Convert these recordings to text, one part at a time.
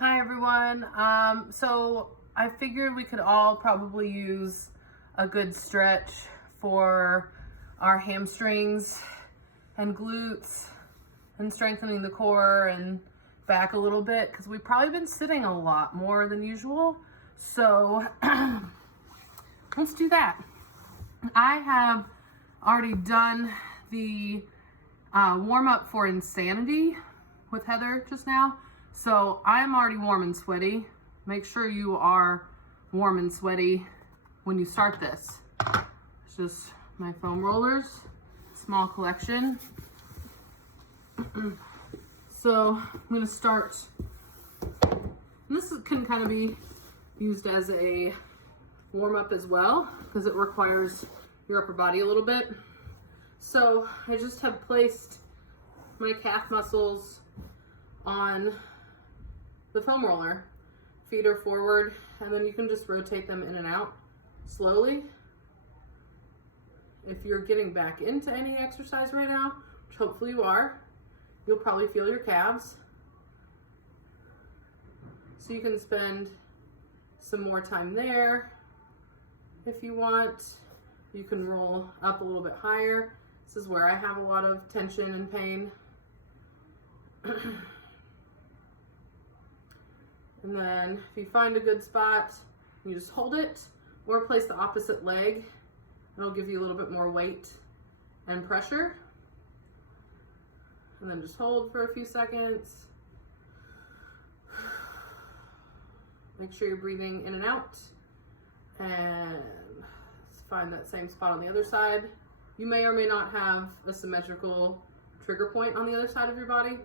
Hi everyone. So I figured we could all probably use a good stretch for our hamstrings and glutes and strengthening the core and back a little bit because we've probably been sitting a lot more than usual. So let's do that. I have already done the warm up for Insanity with Heather just now. So I'm already warm and sweaty. Make sure you are warm and sweaty when you start this. It's just my foam rollers, small collection. So I'm gonna start, and this can kind of be used as a warm up as well because it requires your upper body a little bit. So I just have placed my calf muscles on the foam roller, feet are forward, and then you can just rotate them in and out slowly. If you're getting back into any exercise right now, which hopefully you are, you'll probably feel your calves. So you can spend some more time there if you want. You can roll up a little bit higher. This is where I have a lot of tension and pain. And then if you find a good spot, you just hold it or place the opposite leg. It'll give you a little bit more weight and pressure. And then just hold for a few seconds. Make sure you're breathing in and out. And find that same spot on the other side. You may or may not have a symmetrical trigger point on the other side of your body.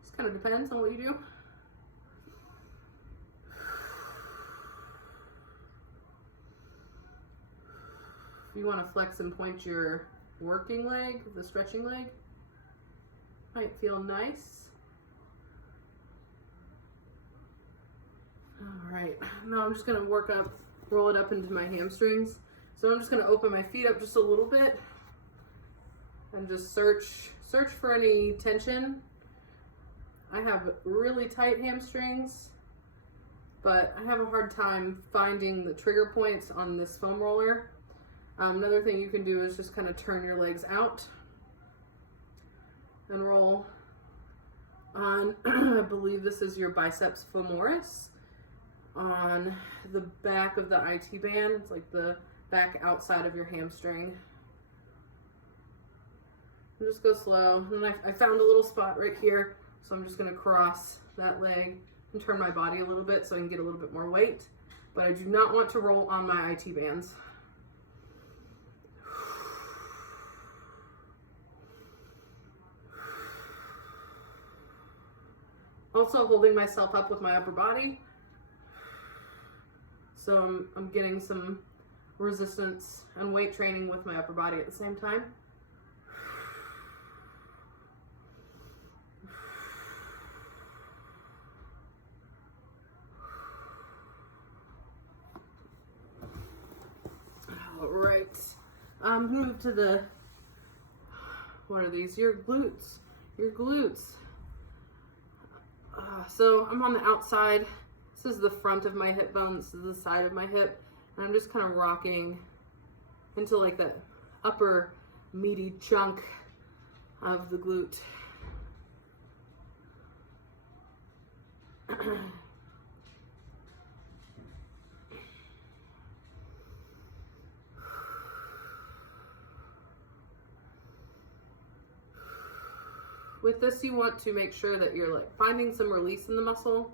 Just kind of depends on what you do. If you want to flex and point your working leg, the stretching leg, might feel nice. All right, now I'm just going to roll it up into my hamstrings. So I'm just going to open my feet up just a little bit and just search for any tension. I have really tight hamstrings, but I have a hard time finding the trigger points on this foam roller. Another thing you can do is just kind of turn your legs out and roll on, I believe this is your biceps femoris, on the back of the IT band. It's like the back outside of your hamstring. And just go slow. And I found a little spot right here, so I'm just going to cross that leg and turn my body a little bit so I can get a little bit more weight. But I do not want to roll on my IT bands. Also holding myself up with my upper body. So I'm getting some resistance and weight training with my upper body at the same time. All right, move to the, what are these? Your glutes. So I'm on the outside. This is the front of my hip bone. This is the side of my hip. And I'm just kind of rocking into like that upper meaty chunk of the glute. With this, you want to make sure that you're like finding some release in the muscle.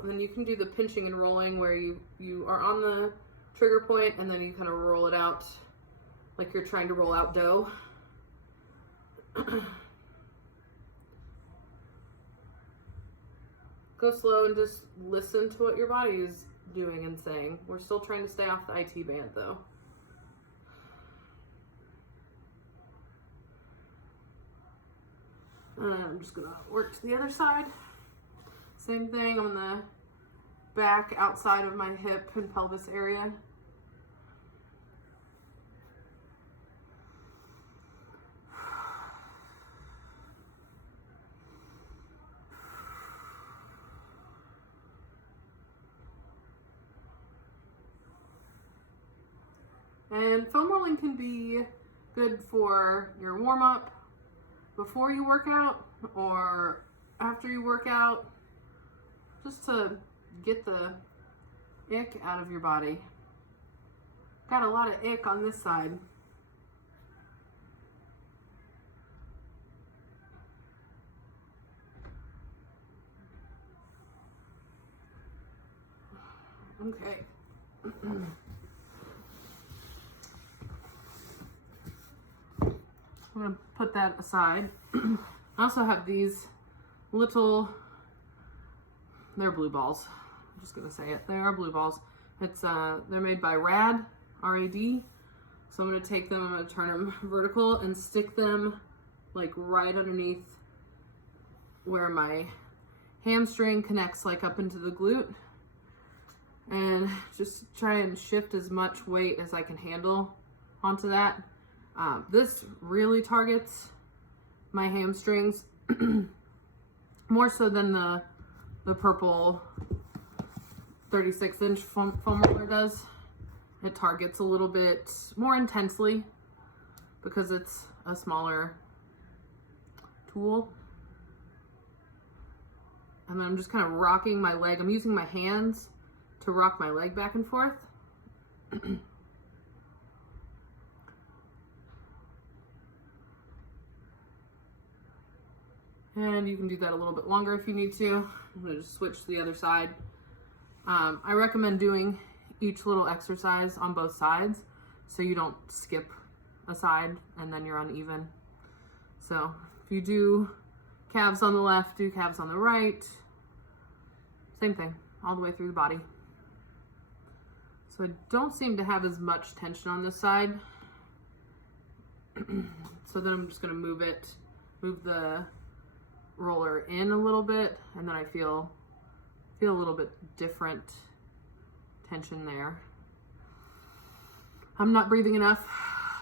And then you can do the pinching and rolling where you are on the trigger point and then you kind of roll it out like you're trying to roll out dough. Go slow and just listen to what your body is doing and saying. We're still trying to stay off the IT band though. I'm just gonna work to the other side. Same thing on the back outside of my hip and pelvis area. And foam rolling can be good for your warm-up before you work out or after you work out, just to get the ick out of your body. Got a lot of ick on this side. Okay. I'm gonna put that aside. I also have these little, they're blue balls. I'm just gonna say it. They are blue balls. It's they're made by Rad, R-A-D. So I'm gonna take them, I'm gonna turn them vertical and stick them like right underneath where my hamstring connects, like up into the glute. And just try and shift as much weight as I can handle onto that. This really targets my hamstrings more so than the purple 36-inch foam roller does. It targets a little bit more intensely because it's a smaller tool. And then I'm just kind of rocking my leg. I'm using my hands to rock my leg back and forth. And you can do that a little bit longer if you need to. I'm gonna just switch to the other side. I recommend doing each little exercise on both sides so you don't skip a side and then you're uneven. So if you do calves on the left, do calves on the right. Same thing, all the way through the body. So I don't seem to have as much tension on this side. So then I'm just gonna move the roller in a little bit, and then I feel a little bit different tension there. I'm not breathing enough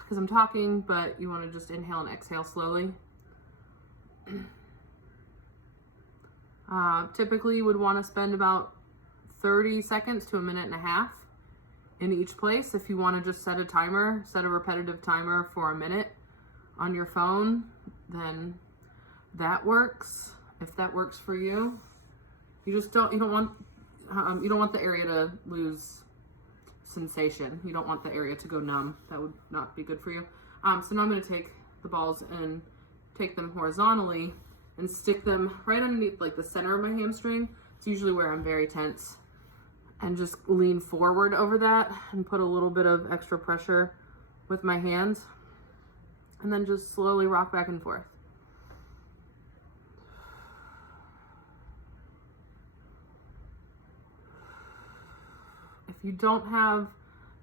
because I'm talking, but you want to just inhale and exhale slowly. Typically you would want to spend about 30 seconds to a minute and a half in each place. If you want to just set a repetitive timer for a minute on your phone, then that works. If that works for you, you don't want the area to lose sensation. You don't want the area to go numb. That would not be good for you. So now I'm going to take the balls and take them horizontally and stick them right underneath like the center of my hamstring. It's usually where I'm very tense. And just lean forward over that and put a little bit of extra pressure with my hands. And then just slowly rock back and forth. If you don't have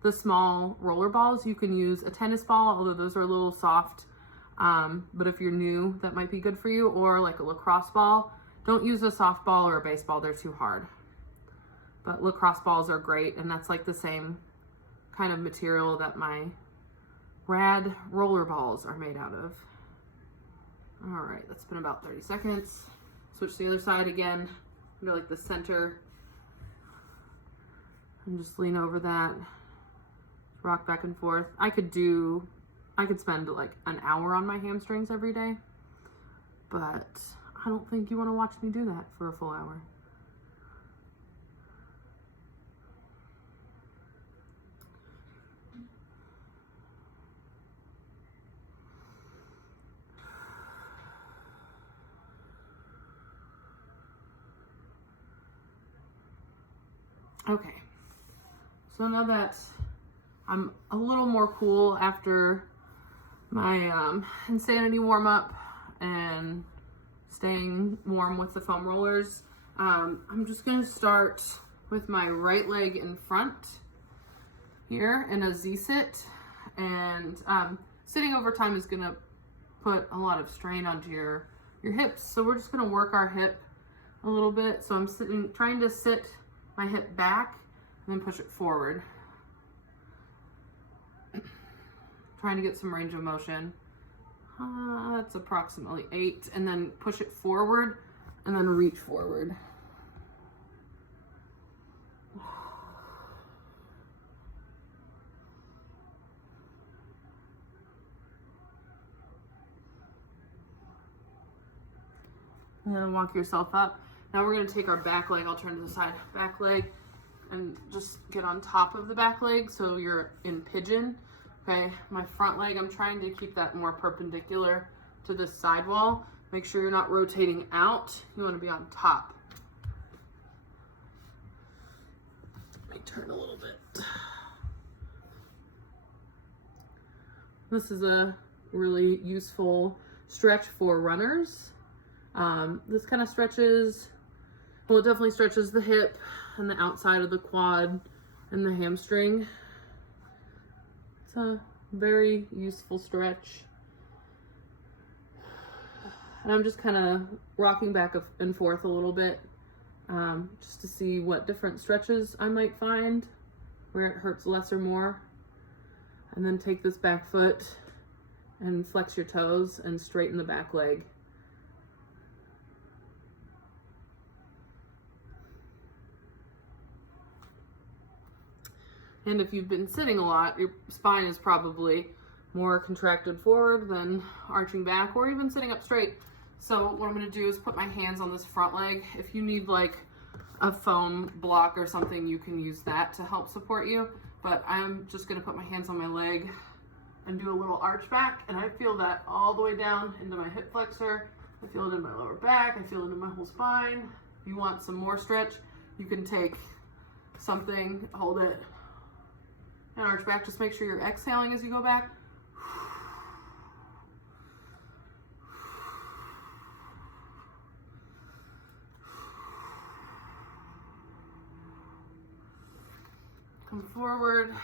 the small roller balls, you can use a tennis ball, although those are a little soft. But if you're new, that might be good for you, or like a lacrosse ball. Don't use a softball or a baseball, they're too hard. But lacrosse balls are great, and that's like the same kind of material that my Rad roller balls are made out of. All right, that's been about 30 seconds. Switch to the other side again, under like the center. And just lean over that, rock back and forth. I could spend like an hour on my hamstrings every day, but I don't think you want to watch me do that for a full hour. Okay, so now that I'm a little more cool after my insanity warm up and staying warm with the foam rollers, I'm just gonna start with my right leg in front here in a Z-sit, and sitting over time is gonna put a lot of strain onto your hips, so we're just gonna work our hip a little bit. So I'm trying to sit my hip back and then push it forward. Trying to get some range of motion. That's approximately 8, and then push it forward and then reach forward. And then walk yourself up. Now we're gonna take our back leg, I'll turn to the side, back leg, and just get on top of the back leg so you're in pigeon. Okay, my front leg, I'm trying to keep that more perpendicular to this side wall. Make sure you're not rotating out. You wanna be on top. Let me turn a little bit. This is a really useful stretch for runners. This kind of stretches, well, it definitely stretches the hip and the outside of the quad and the hamstring. It's a very useful stretch. And I'm just kind of rocking back and forth a little bit, just to see what different stretches I might find, where it hurts less or more. And then take this back foot and flex your toes and straighten the back leg. And if you've been sitting a lot, your spine is probably more contracted forward than arching back, or even sitting up straight. So what I'm gonna do is put my hands on this front leg. If you need like a foam block or something, you can use that to help support you. But I'm just gonna put my hands on my leg and do a little arch back, and I feel that all the way down into my hip flexor. I feel it in my lower back, I feel it in my whole spine. If you want some more stretch, you can take something, hold it, and arch back. Just make sure you're exhaling as you go back. Come forward.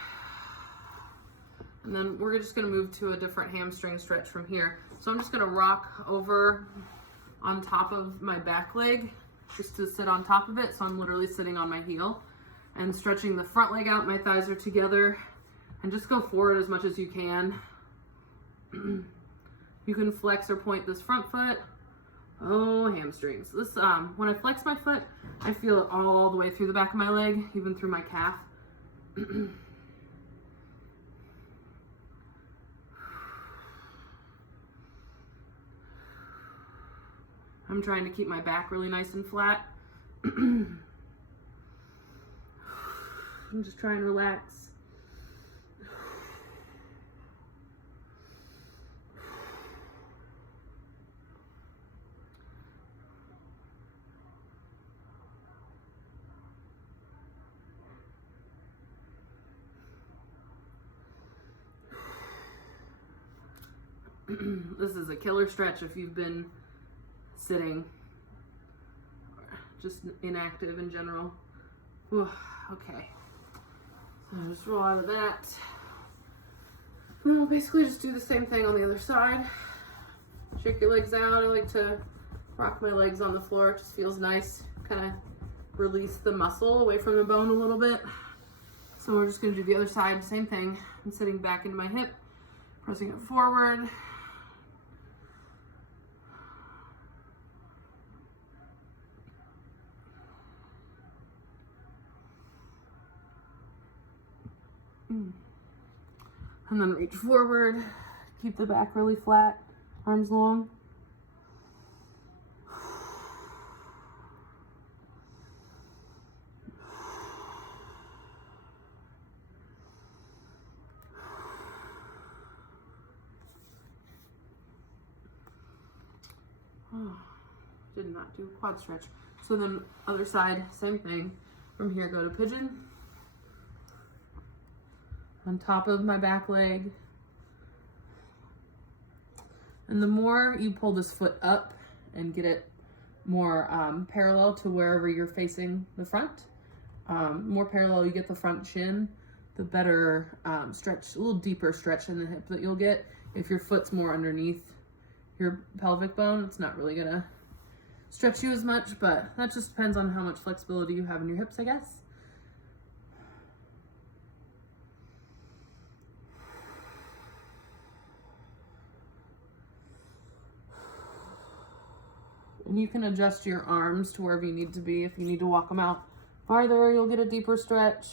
And then we're just gonna move to a different hamstring stretch from here. So I'm just gonna rock over on top of my back leg, just to sit on top of it. So I'm literally sitting on my heel and stretching the front leg out, my thighs are together, and just go forward as much as you can. You can flex or point this front foot. Oh, hamstrings. This, when I flex my foot, I feel it all the way through the back of my leg, even through my calf. I'm trying to keep my back really nice and flat. I'm just trying to relax. This is a killer stretch if you've been sitting, just inactive in general. Whew, okay, so just roll out of that. And we'll basically just do the same thing on the other side. Shake your legs out. I like to rock my legs on the floor. It just feels nice. Kind of release the muscle away from the bone a little bit. So we're just going to do the other side. Same thing. I'm sitting back into my hip, pressing it forward. And then reach forward, keep the back really flat, arms long. Oh, did not do a quad stretch. So then other side, same thing. From here, go to pigeon. On top of my back leg. And the more you pull this foot up and get it more parallel to wherever you're facing the front, more parallel you get the front shin, the better stretch, a little deeper stretch in the hip that you'll get. If your foot's more underneath your pelvic bone, it's not really gonna stretch you as much, but that just depends on how much flexibility you have in your hips, I guess. And you can adjust your arms to wherever you need to be. If you need to walk them out farther, you'll get a deeper stretch.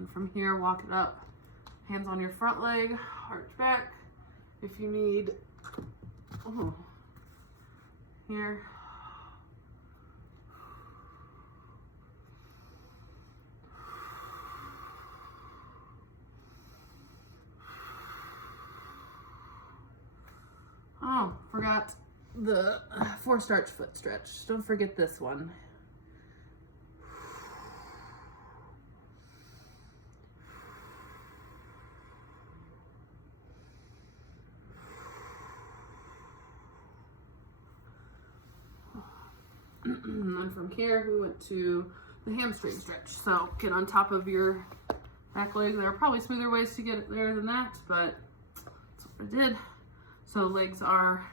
then from here, walk it up. Hands on your front leg, arch back. If you need, here. Oh, forgot the forced arch foot stretch. Don't forget this one. And then from here, we went to the hamstring stretch. So get on top of your back leg. There are probably smoother ways to get there than that, but that's what I did. So legs are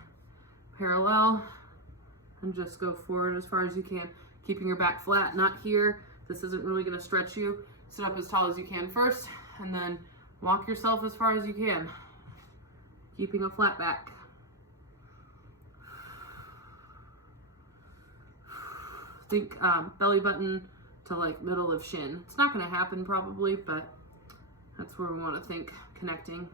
parallel and just go forward as far as you can, keeping your back flat, not here. This isn't really gonna stretch you. Sit up as tall as you can first, and then walk yourself as far as you can, keeping a flat back. Think belly button to like middle of shin. It's not gonna happen probably, but that's where we wanna think connecting.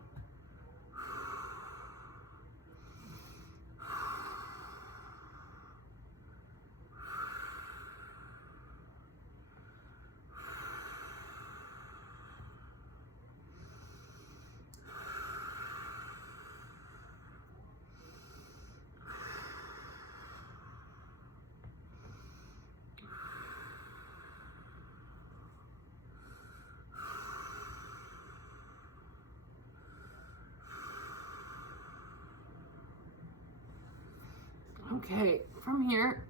Okay, from here,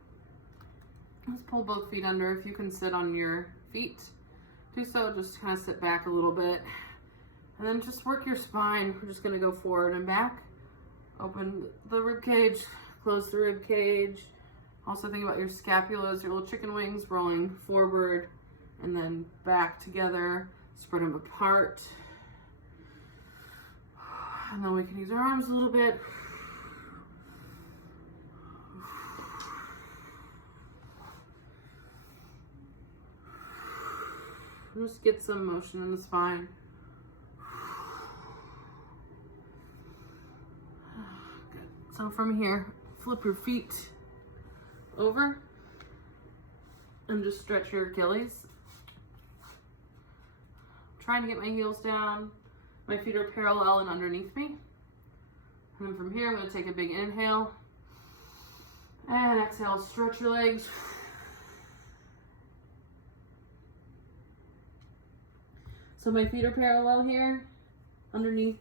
let's pull both feet under. If you can sit on your feet, do so. Just kind of sit back a little bit. And then just work your spine. We're just going to go forward and back. Open the rib cage, close the rib cage. Also think about your scapulas, your little chicken wings, rolling forward and then back together. Spread them apart. And then we can use our arms a little bit. Just get some motion in the spine. Good. So from here, flip your feet over and just stretch your Achilles. I'm trying to get my heels down. My feet are parallel and underneath me. And then from here, I'm going to take a big inhale. And exhale, stretch your legs. So my feet are parallel here, underneath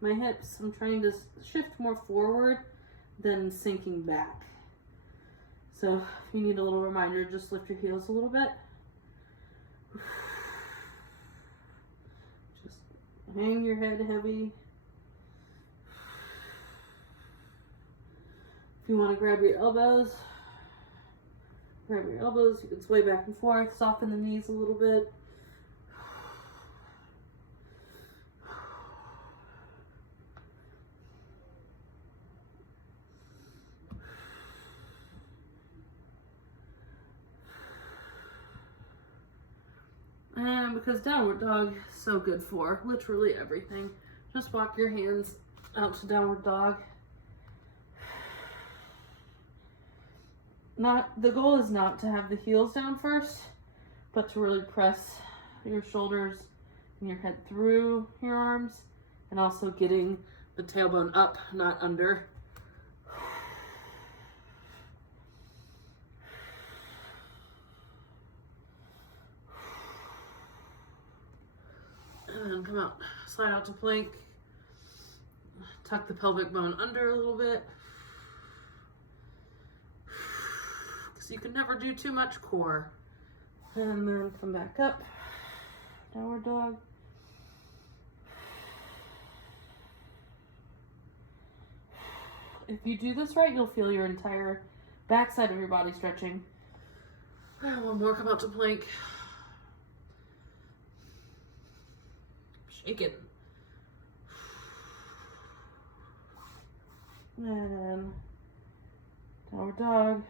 my hips. I'm trying to shift more forward than sinking back. So if you need a little reminder, just lift your heels a little bit. Just hang your head heavy. If you want to grab your elbows, you can sway back and forth, soften the knees a little bit. And because downward dog is so good for literally everything, just walk your hands out to downward dog. The goal is not to have the heels down first, but to really press your shoulders and your head through your arms, and also getting the tailbone up, not under. And then come out, slide out to plank, tuck the pelvic bone under a little bit, because you can never do too much core. And then come back up, downward dog. If you do this right, you'll feel your entire backside of your body stretching. And one more, come out to plank. Shake it. And downward dog.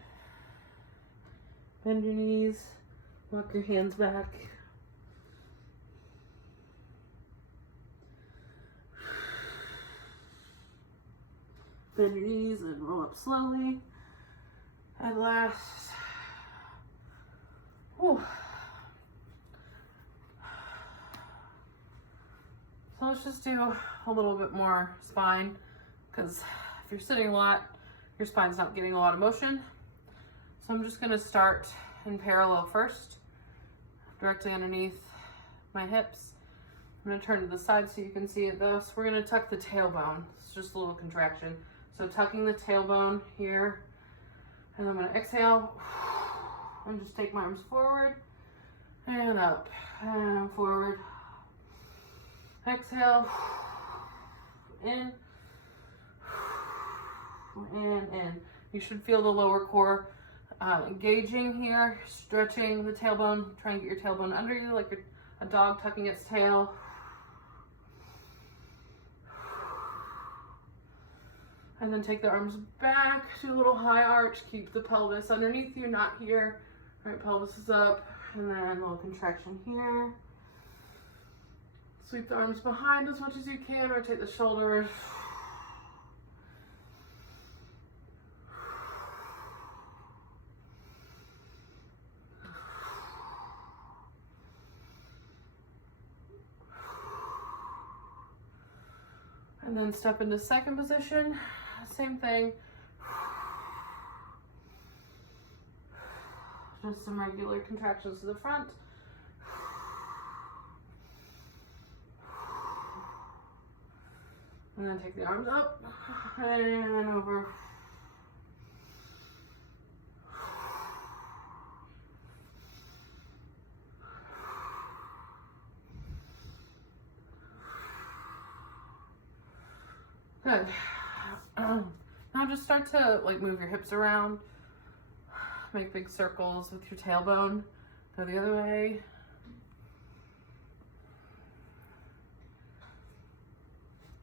Bend your knees. Walk your hands back. Bend your knees and roll up slowly. And last. Whew. So let's just do a little bit more spine, because if you're sitting a lot, your spine's not getting a lot of motion. So I'm just gonna start in parallel first, directly underneath my hips. I'm gonna turn to the side so you can see it though. So we're gonna tuck the tailbone. It's just a little contraction. So tucking the tailbone here, and I'm gonna exhale and just take my arms forward and up and forward. Exhale, in, and in. You should feel the lower core engaging here, stretching the tailbone. Try and get your tailbone under you like a dog tucking its tail. And then take the arms back to a little high arch. Keep the pelvis underneath you, not here. All right, pelvis is up, and then a little contraction here. Sweep the arms behind as much as you can, rotate the shoulders. And then step into second position. Same thing. Just some regular contractions to the front. And then take the arms up and over. Good. Now just start to like move your hips around. Make big circles with your tailbone. Go the other way.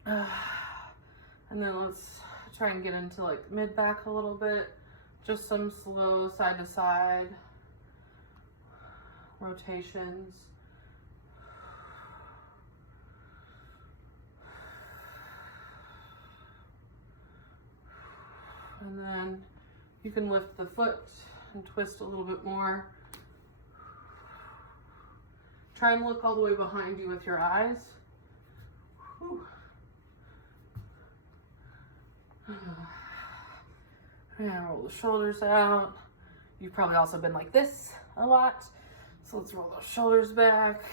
And then let's try and get into like mid back a little bit. Just some slow side to side rotations. And then you can lift the foot and twist a little bit more. Try and look all the way behind you with your eyes. Whew. And roll the shoulders out. You've probably also been like this a lot. So let's roll those shoulders back.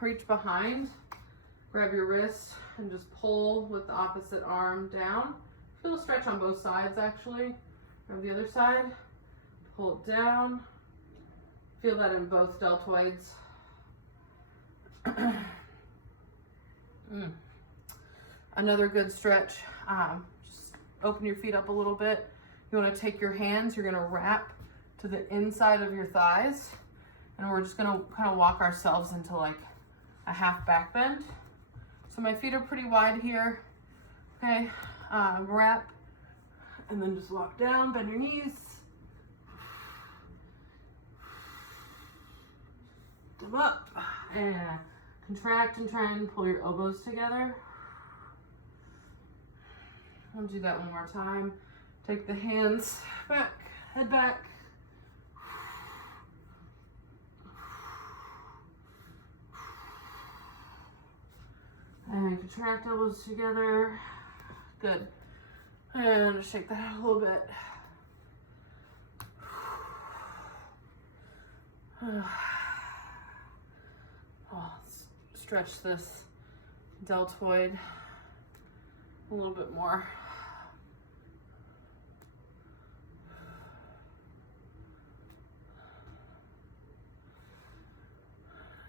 Reach behind, grab your wrist and just pull with the opposite arm down. Feel a stretch on both sides actually. Grab the other side, pull it down. Feel that in both deltoids. Another good stretch, just open your feet up a little bit. You want to take your hands, you're going to wrap to the inside of your thighs, and we're just going to kind of walk ourselves into like a half back bend. So my feet are pretty wide here. Okay, wrap, and then just walk down, bend your knees. Come up, and contract and try and pull your elbows together. I'll do that one more time. Take the hands back, head back. And contract elbows together. Good. And just shake that out a little bit. Stretch this deltoid a little bit more.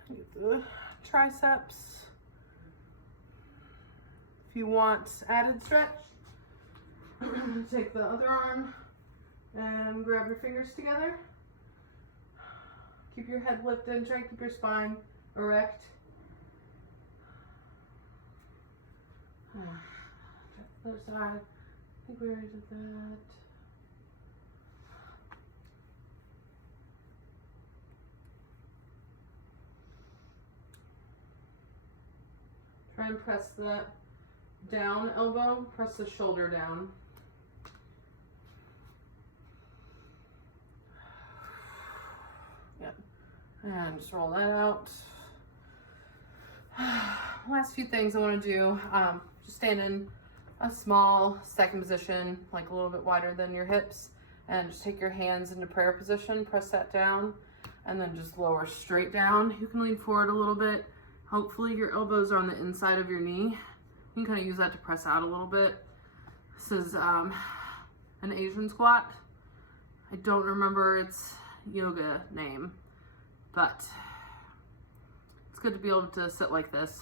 Get the triceps. If you want added stretch, take the other arm and grab your fingers together. Keep your head lifted, try to keep your spine erect. Other side. I think we already did that. Try and press that down elbow, press the shoulder down. Yep. And just roll that out. Last few things I want to do, just stand in a small second position, like a little bit wider than your hips, and just take your hands into prayer position, press that down, and then just lower straight down. You can lean forward a little bit. Hopefully your elbows are on the inside of your knee. You can kind of use that to press out a little bit. This is an Asian squat. I don't remember its yoga name, but it's good to be able to sit like this.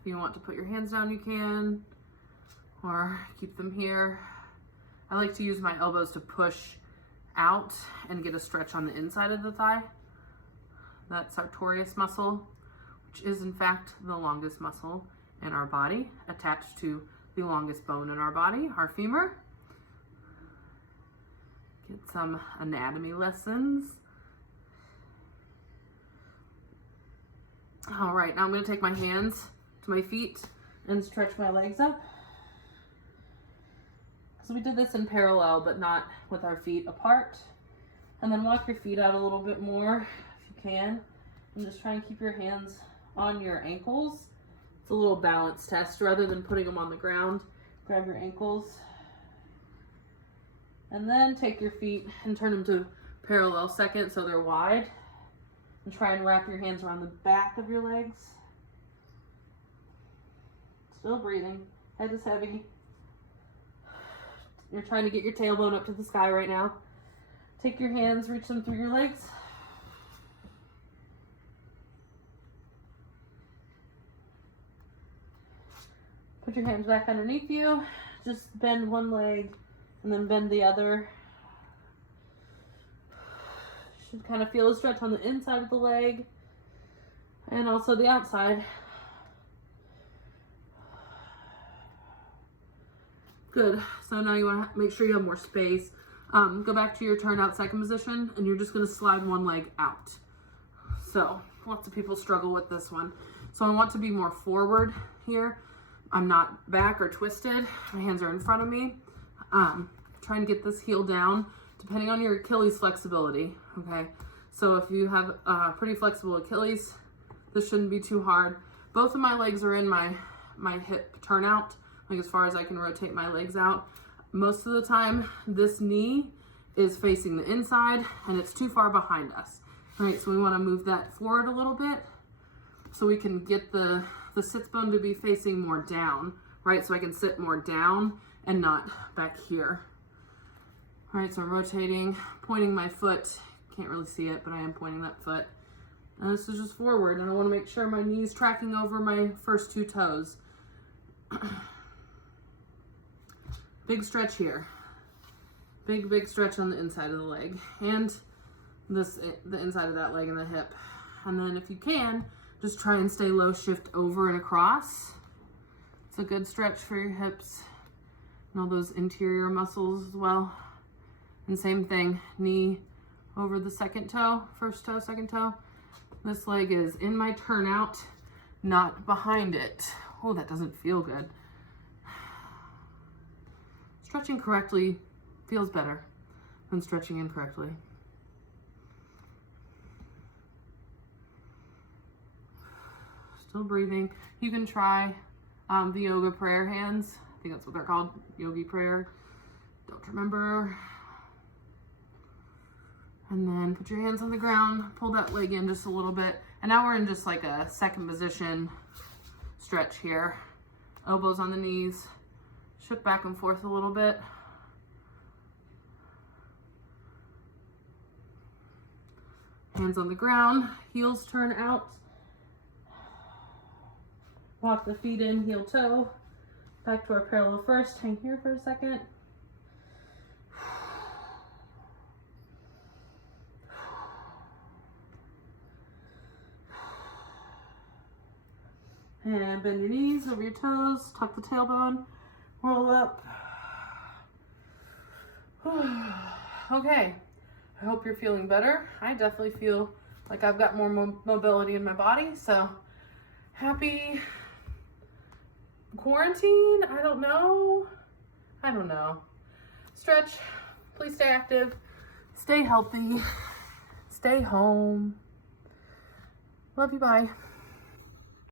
If you want to put your hands down, you can, or keep them here. I like to use my elbows to push out and get a stretch on the inside of the thigh. That sartorius muscle, which is in fact the longest muscle in our body, attached to the longest bone in our body, our femur. Get some anatomy lessons. All right, now I'm going to take my hands to my feet and stretch my legs up. So we did this in parallel, but not with our feet apart. And then walk your feet out a little bit more if you can. And just try and keep your hands on your ankles. It's a little balance test. Rather than putting them on the ground, grab your ankles. And then take your feet and turn them to parallel second so they're wide. And try and wrap your hands around the back of your legs. Still breathing. Head is heavy. You're trying to get your tailbone up to the sky right now. Take your hands, reach them through your legs. Put your hands back underneath you. Just bend one leg and then bend the other. Should kind of feel a stretch on the inside of the leg and also the outside. Good. So now you want to make sure you have more space. Go back to your turnout second position, and you're just going to slide one leg out. So lots of people struggle with this one. So I want to be more forward here. I'm not back or twisted. My hands are in front of me. Try and get this heel down, depending on your Achilles flexibility. Okay. So if you have pretty flexible Achilles, this shouldn't be too hard. Both of my legs are in my hip turnout. Like as far as I can rotate my legs out. Most of the time, this knee is facing the inside and it's too far behind us. All right, so we want to move that forward a little bit so we can get the sits bone to be facing more down, right? So I can sit more down and not back here. All right, so I'm rotating, pointing my foot. Can't really see it, but I am pointing that foot. And this is just forward, and I want to make sure my knee's tracking over my first two toes. Big stretch here. Big stretch on the inside of the leg and the inside of that leg and the hip. And then if you can, just try and stay low, shift over and across. It's a good stretch for your hips and all those interior muscles as well. And same thing, knee over the second toe, first toe, second toe. This leg is in my turnout, not behind it. Oh, that doesn't feel good. Stretching correctly feels better than stretching incorrectly. Still breathing. You can try the yoga prayer hands. I think that's what they're called, yogi prayer. Don't remember. And then put your hands on the ground, pull that leg in just a little bit. And now we're in just like a second position stretch here. Elbows on the knees. Shift back and forth a little bit. Hands on the ground, heels turn out. Walk the feet in, heel toe. Back to our parallel first. Hang here for a second. And bend your knees over your toes, tuck the tailbone. Roll up. Okay, I hope you're feeling better. I definitely feel like I've got more mobility in my body, so happy quarantine. I don't know. Stretch. Please stay active. Stay healthy. Stay home. Love you. Bye.